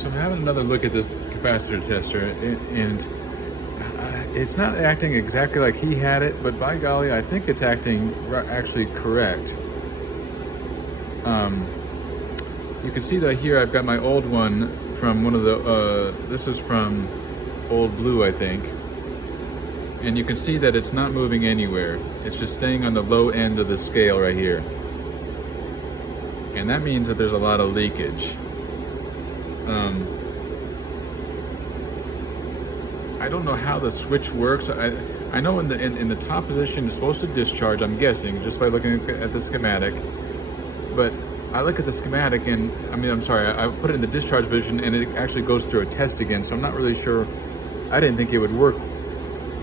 So I'm having another look at this capacitor tester, and it's not acting exactly like he had it, but by golly, I think it's acting actually correct. You can see that here I've got my old one from one of the, this is from Old Blue, I think. And you can see that it's not moving anywhere. It's just staying on the low end of the scale right here. And that means that there's a lot of leakage. I don't know how the switch works. I know in the top position it's supposed to discharge, I'm guessing, just by looking at the schematic. But I look at the schematic and, I put it in the discharge position and it actually goes through a test again, so I'm not really sure. I didn't think it would work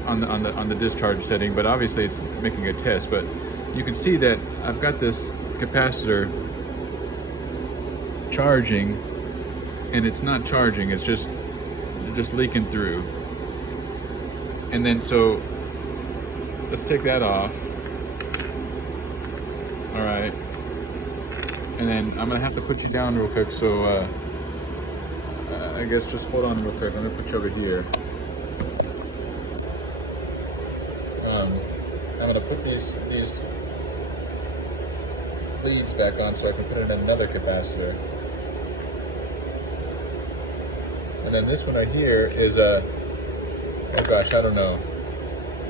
on the discharge setting, but obviously it's making a test. But you can see that I've got this capacitor charging, and it's not charging, it's just leaking through. And then, so let's take that off. All right. And then I'm gonna have to put you down real quick, so I guess just hold on real quick. I'm gonna put you over here. I'm gonna put these leads back on so I can put in another capacitor. And then this one right here is a, oh gosh, I don't know,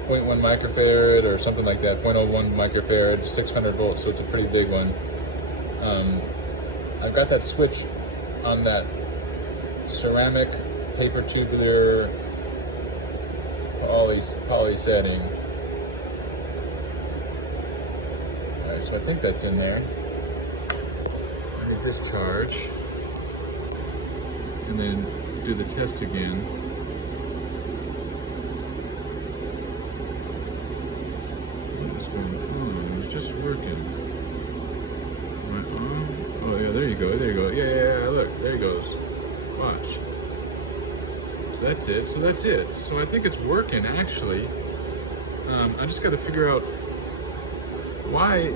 0.1 microfarad or something like that, 0.01 microfarad, 600 volts, so it's a pretty big one. I've got that switch on that ceramic paper tubular poly setting. Alright, so I think that's in there. Let me discharge and then do the test again. This one, it's just working. Oh yeah, there you go, Yeah, look, there he goes. Watch. So that's it. So I think it's working, actually. I just got to figure out why,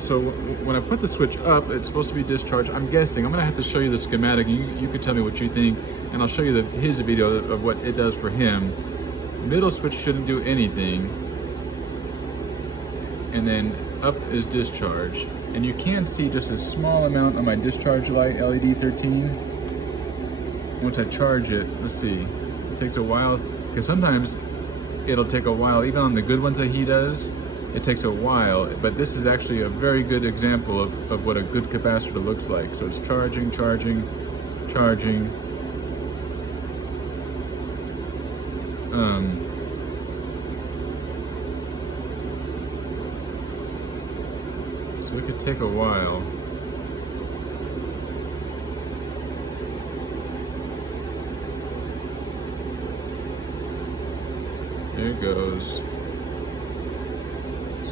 so when I put the switch up, it's supposed to be discharged. I'm guessing, I'm gonna have to show you the schematic, and you can tell me what you think, and I'll show you his video of what it does for him. Middle switch shouldn't do anything, and then up is discharge. And you can see just a small amount on my discharge light, LED 13. Once I charge it, let's see, it takes a while, because sometimes it'll take a while, even on the good ones that he does, it takes a while, but this is actually a very good example of what a good capacitor looks like. So it's charging. So it could take a while. There it goes.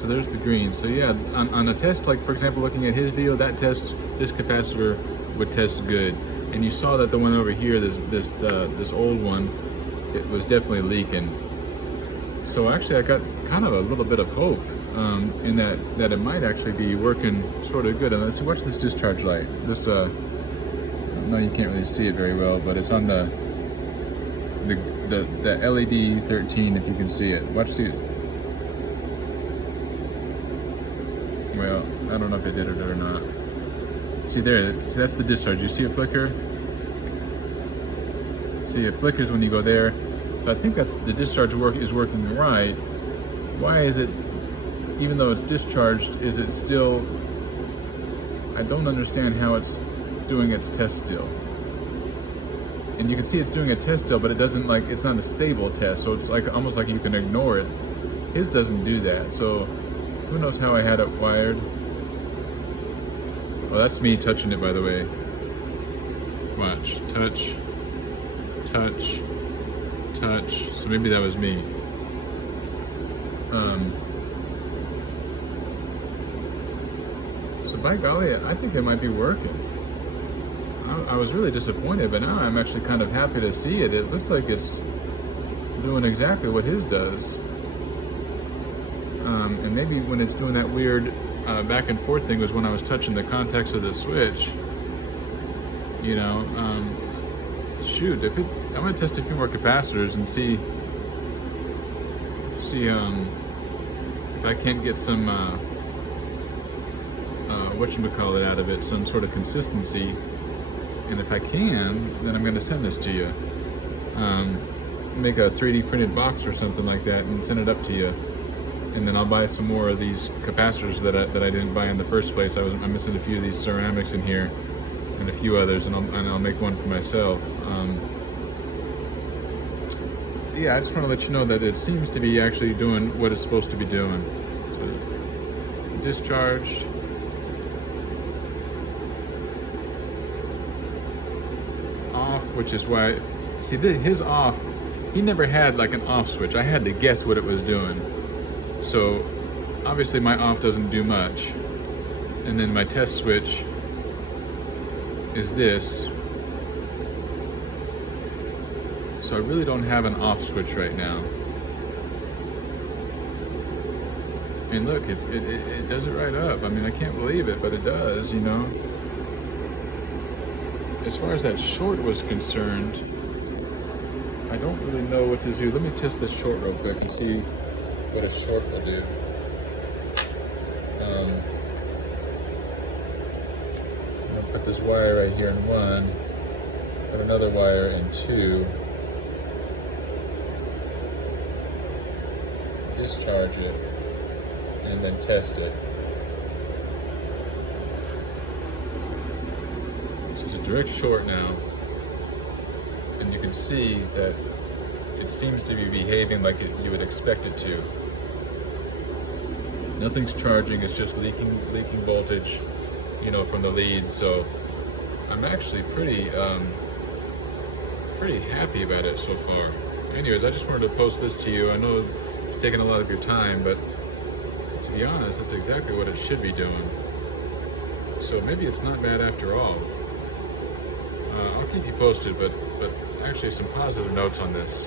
So there's the green. So yeah, on a test, like for example, looking at his video, that test, this capacitor would test good. And you saw that the one over here, this old one, it was definitely leaking. So actually I got kind of a little bit of hope in that it might actually be working sort of good. And let's see, watch this discharge light. This, no, you can't really see it very well, but it's on the LED 13, if you can see it. Watch the, well, I don't know if it did it or not. See there, so that's the discharge. You see it flicker? See, it flickers when you go there. So I think that's the discharge is working right. Why is it, even though it's discharged, is it still, I don't understand how it's doing its test still. And you can see it's doing a test still, but it doesn't, like, it's not a stable test, so it's like almost like you can ignore it. His doesn't do that, so who knows how I had it wired. Well, that's me touching it, by the way. Watch, touch, touch, touch. So maybe that was me. So by golly, I think it might be working. I was really disappointed, but now I'm actually kind of happy to see it. It looks like it's doing exactly what his does. And maybe when it's doing that weird back and forth thing was when I was touching the contacts of the switch. You know, shoot, I'm gonna test a few more capacitors and see if I can't get some whatchamacallit out of it, some sort of consistency. And if I can, then I'm gonna send this to you. Make a 3D printed box or something like that and send it up to you. And then I'll buy some more of these capacitors that I didn't buy in the first place. I'm missing a few of these ceramics in here and a few others, and I'll make one for myself. Yeah, I just want to let you know that it seems to be actually doing what it's supposed to be doing. So, discharged. Off, which is why, see, his off, he never had like an off switch. I had to guess what it was doing. So obviously my off doesn't do much. And then my test switch is this. So I really don't have an off switch right now. And look, it does it right up. I mean, I can't believe it, but it does, you know. As far as that short was concerned, I don't really know what to do. Let me test this short real quick and see what a short will do. I'm gonna put this wire right here in 1, put another wire in 2, discharge it, and then test it. So it's a direct short now, and you can see that it seems to be behaving like you would expect it to. Nothing's charging, it's just leaking voltage, you know, from the lead. So I'm actually pretty happy about it so far. Anyways, I just wanted to post this to you. I know it's taken a lot of your time, but to be honest, that's exactly what it should be doing. So maybe it's not bad after all. I'll keep you posted, but actually some positive notes on this.